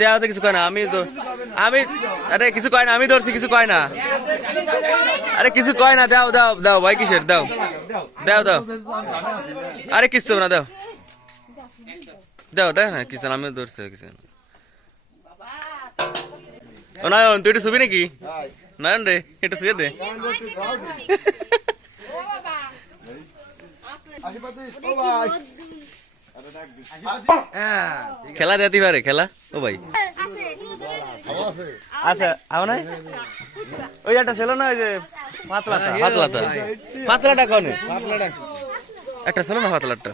দেওয়া তো কিছু কয় না, আমি আরে কিছু কয় না, আমি ধরছি কিছু কয় না, আরে কিছু কয় না, দাও দাও দাও ভাই, কিসের দাও দাও দাও, আরে কিছু না, দাও দাও দাও না কিছু, আমি ধরছি কিছু। ও নয়ন, তুই একটু ছবি নাকি? নয়ন রে, একটু ছবি দে। খেলা দিতে পারে, খেলা ও ভাই আচ্ছা আও না, ওই একটা ছিল না, ওই যে পাতলাটা পাতলাটা পাতলাটা কনে, একটা ছিল না পাতলাটা,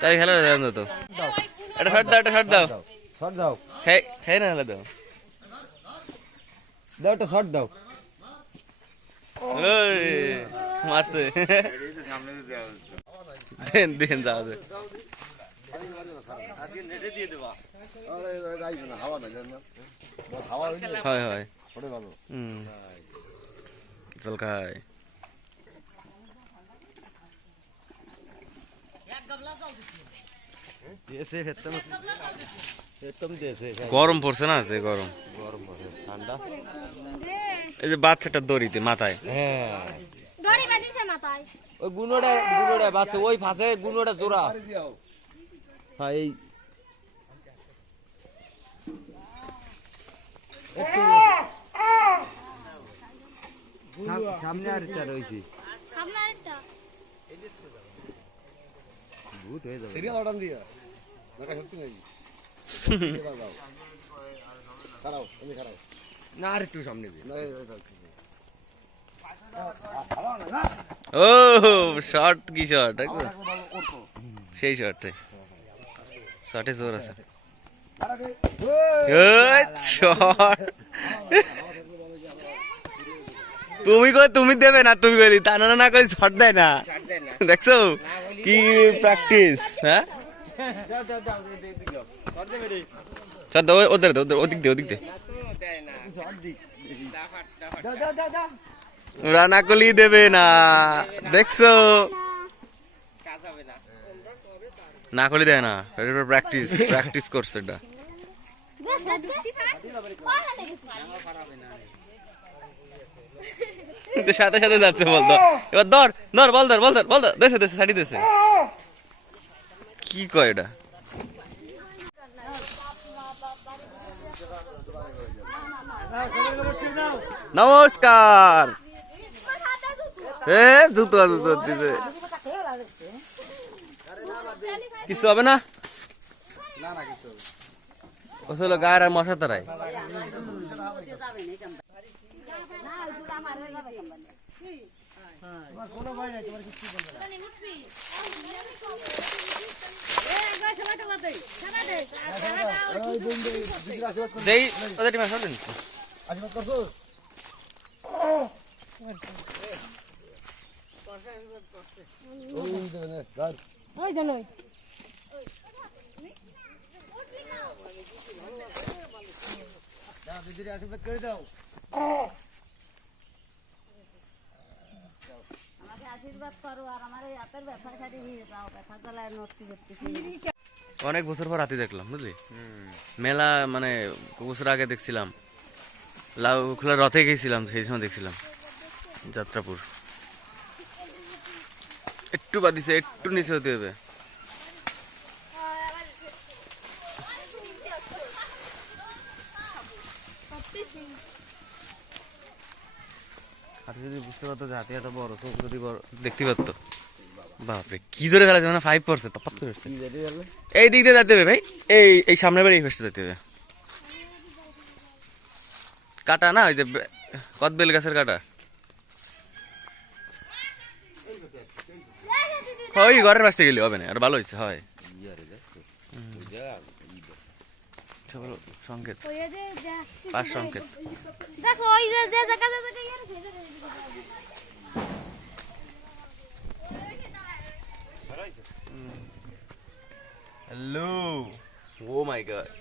তাই খেলা দেন তো, এটা শট দাও, এটা শট দাও, শট দাও, খাই না হেলা দাও, দাও একটা শট দাও। ওই মারছে, দেন দেন যাও দে, হয় হয় চল খাই। গরম পড়ছে না, যে গরম ঠান্ডা, এই যে বাচ্চাটা দড়িতে মাথায়, ওই গুনোটা বাচ্চা ওই ফাঁসে গুনোটা জোড়া, হ্যাঁ এই সামনে আরেকটা রয়েছে, ভূত হয়ে যাবে না, আর একটু সামনে ও শর্ট, কি শর্ট, সেই শর্টে শর্টে জোর আছে, তুমি কই তুমি দেবে না, তুমি কই তা না করে শর্ট দেয় না, দেখছো কি প্র্যাকটিস, হ্যাঁ শর্ট দাও, ওদের ওদিক দে, ওদিক দে, রানা কলি দেবে না, দেখছো না কলি দেয় না, প্র্যাকটিস প্র্যাকটিস করছে এটা, সাথে সাথে যাচ্ছে, বলতো এবার ধর ধর, বল ধর বল ধর বল ধর, দেশে দেশে সাড়ি দেশে, কি কয় এটা, নমস্কার, জুতো জুতো দিতে কিছু হবে না, আসলে গায়ের আর মশা তারাই, অনেক বছর পর হাতি দেখলাম, বুঝলি, মেলা মানে বছর আগে দেখছিলাম, খোলা রথে গেছিলাম, সেই সময় দেখছিলাম যাত্রাপুর, একটু বাদিছে, একটু নিচে হতে হবে, হাতি যদি বুঝতে পারতো যে হাতি এত বড়, চোখ যদি দেখতে পারতো, বাপরে কি জোরে ফেলা যাবে না, 5% তফাৎ করে ফেলছে, এই দিক দিয়ে যেতে হবে ভাই, এই সামনে বাড়ি এই ফেসটা যেতে হবে, কাটা না, ওই যে কদবেল গাছের কাটা, ওই ঘরের পাশে গেলে হবে না, আর ভালো হয়েছে, হয় সংকেত, পাঁচ সংকেত, হ্যালো, ও মাই গড,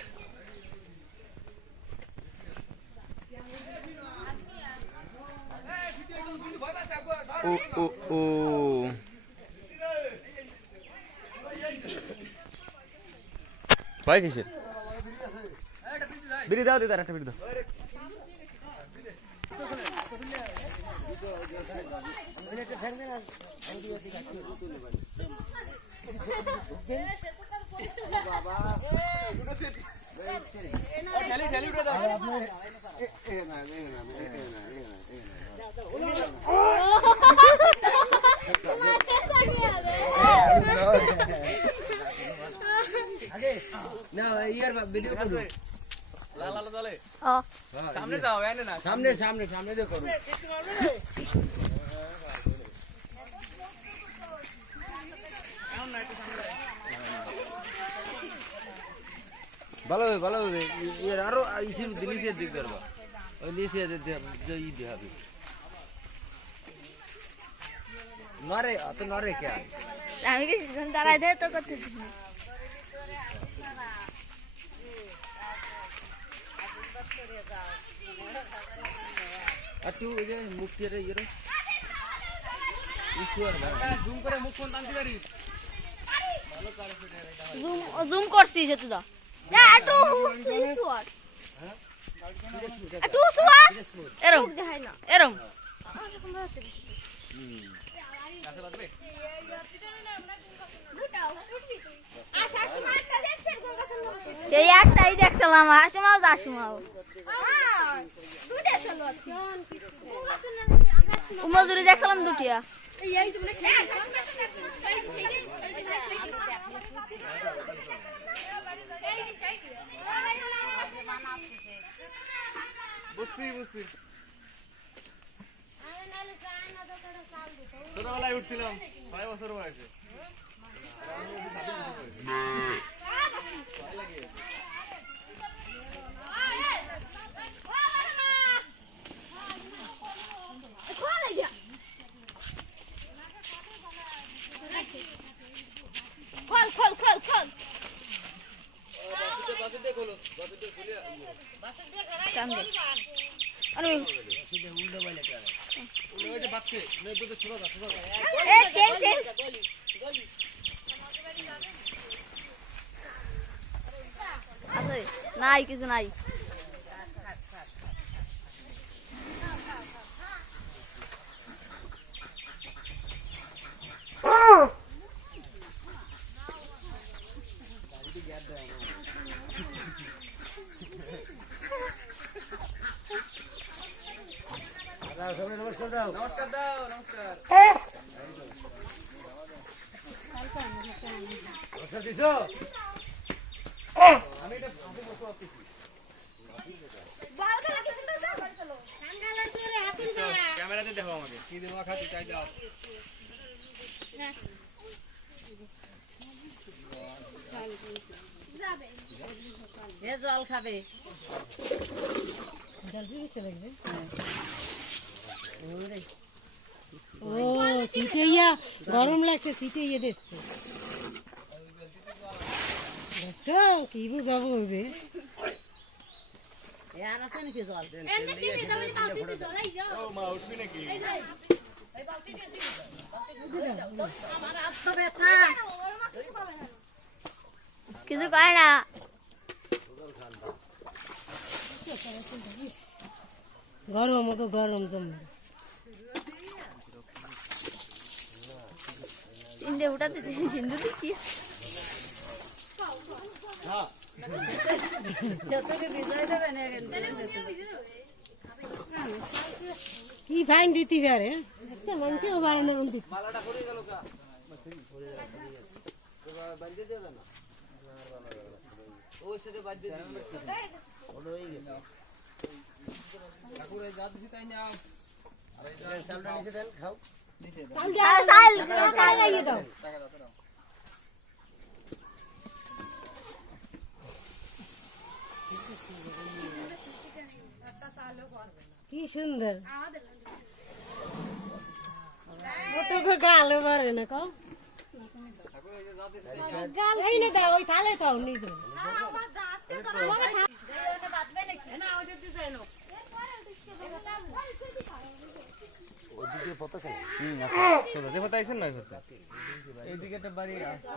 ও ও ও ভাই কিসের বিড়ি দাও দিদার একটা বিড়ি দাও না ইয়ার ভিডিও করো লাল লাল চলে ও সামনে যাও এনে না সামনে সামনে সামনে দিয়ে করো ভালো হবে এর আরো ইসির দিলিসের দিক ধরবা ওই লিসিয়া যে ই দেখাবে নরে অত নরে কে আমি কি দাঁড়াই ধরে তো করতে আর তুই ওই যে মুখের ইয়ে ইসুয়ার না জুম করে মুখ ফোন টানতে পারি জুম করছিস তুই তো যা একটু সুয়ার একটু সুয়ার এরম দেখাই না এরম সেই একটাই দেখছিলাম হাসমাও দাসমাও মজুরি দেখলাম দুটিয়া বুঝছি ছোটবেলায় উঠছিলাম 5 বছর বয়সে খোল নাই কিছু নাই নমস্কার দাও নমস্কার দাও নমস্কার নমস্কার দিছো আমি এটা ক্যামেরাতে দেখো আমাকে কি দেবো খাতি চাই দাও জল খাবে ও সিটেইয়া গরম লাগছে সিটেইয়া দেখছে দেখছো কি বুঝাবো যে আর আছে নাকি জল ও মা উঠবি নাকি কিছু কয় না গরম ওকে গরম জমে তিনটে উঠাতে সিন্ধু কি কি ফাইন দিতে পারে একটা মানুষেও বাড়ানোর দিতে মালাটা পড়ে গেল কা বাঁধতে দেবে না ওই সাথে বাঁধতে দিবে ওটা হয়ে গেছে ঠাকুরে যা দিছি তাই নাও আর এই সালটা নিচে দেন খাও নিচে দাও সাল কাজ লাগিয়ে দাও টাকা দাও দাও কি সুন্দর ওটুকু গালও পারে না কও এই না দাও ওই থালে খাও নি দাও ওদিকে পতাছে সোজা যে ফতা আইছেন না ওই ফতা এইদিকে একটা বাড়ি আছে